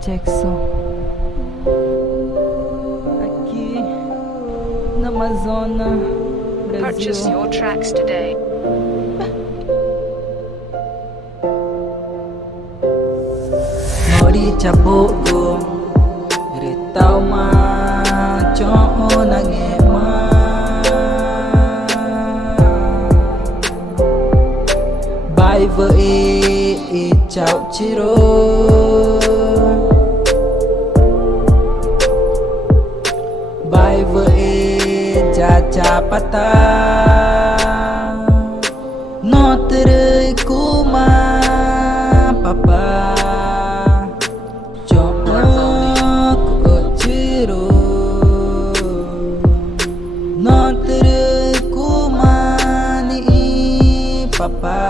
Jackson, aqui na Amazônia, Brasil. Purchase your tracks today. Mori cabogo, retau ma choo nange ma. Bai vợ e chào chiro. Bai vợ cha cha pata. No tere kuma papa. Papa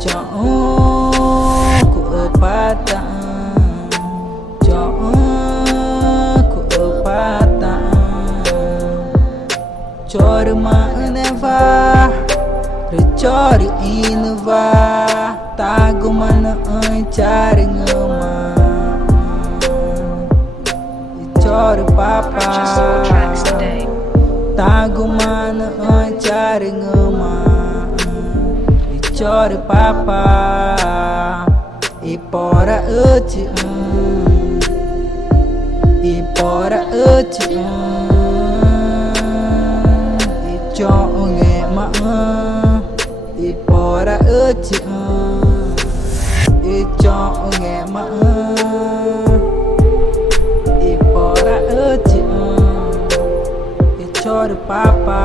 chọn của pata chọn của pata chor ma neva chor inva tago mana char ngama chor papa tago mana char ngama chor papa ipora uchi ipora uchi ichonge ma ipora uchi ichonge ma ipora uchi ichor papa.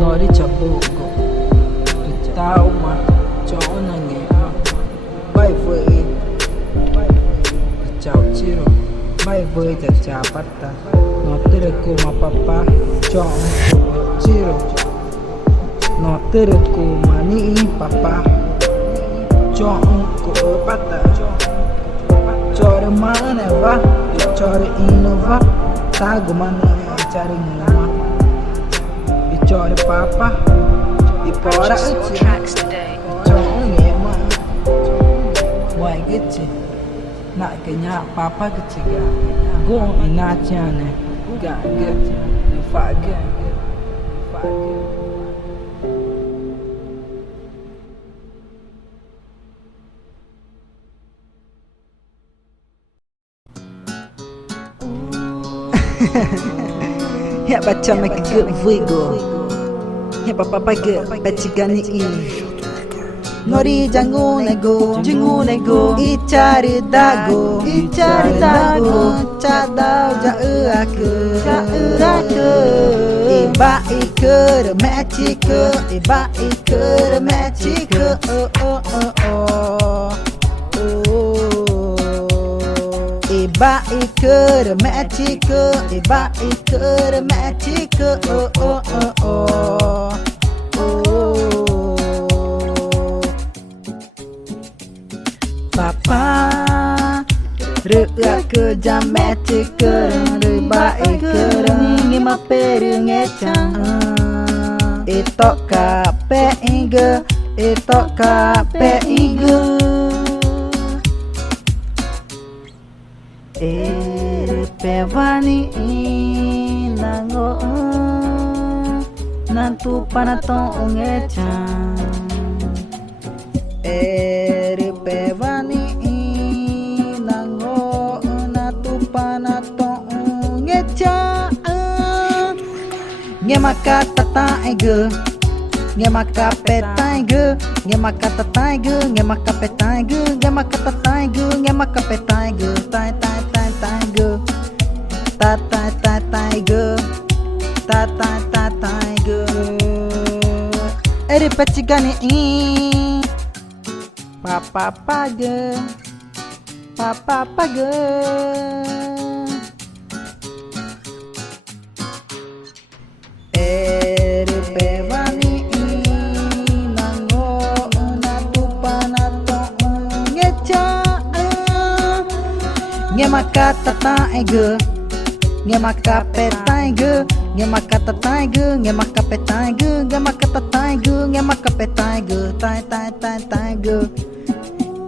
Nori chabogo, tao ma choo nange ma. Bai vơi chào chiro, bai vơi cha pata. No tere kuma papa choo chiro. No tere kuma ni papa choo ko pata. Chore mana va, chore inova, tago mana chare ngama. Chore papa, ipora uchi, chore ma, wai gichi, nak kenya papa gichi ga, go inachane, ga gichi, fage. Ya baca make good vigo. Ya papa pagi baca gani ini. Nori jangu nego, icari dago, cadau jauh aku, Iker Mexico, Iker Mexico, oh oh oh oh. Iker Mexico, Iker Mexico, oh oh oh oh. Papa Rực cơ jam Mexico, Iker ngima perung ecang. Itok kape ige, itok kape ige. Pevani nango nantu panatong ecang. Pevani nango nantu panatong ecang. Ngemaka tata ege, ngemaka petaige, ngemaka tataige, ngemaka petaige, ngemaka tataige, ngemaka petaige, tai tai tai taige, ta ta ta taige, ta ta ta taige. Eri pecigani papa page, papa page. Ngemaka tataige, ngemaka petaige, ngemaka tataige, ngemaka petaige, ngemaka tataige, ngemaka petaige, tai tai tai taige,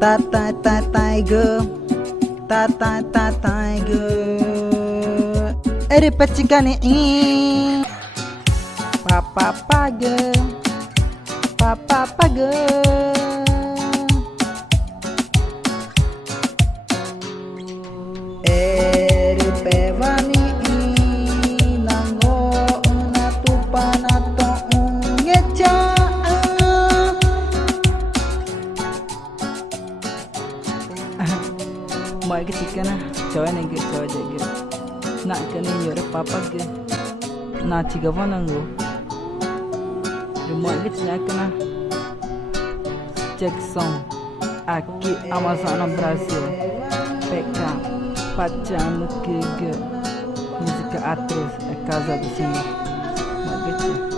ta tai tai taige, ta tai tai taige. Eri pecigani papa page, papa page. Mọi cái chicken á, chơi này cái chơi đấy cái, nãy cái này nhớ được papa cái, nãy chỉ có vào năng luôn, rồi mọi cái chicken á, Jackson, aqui Amazon Brasil, PK, Pachano que música atroz, é casa do Senhor, mọi cái chicken.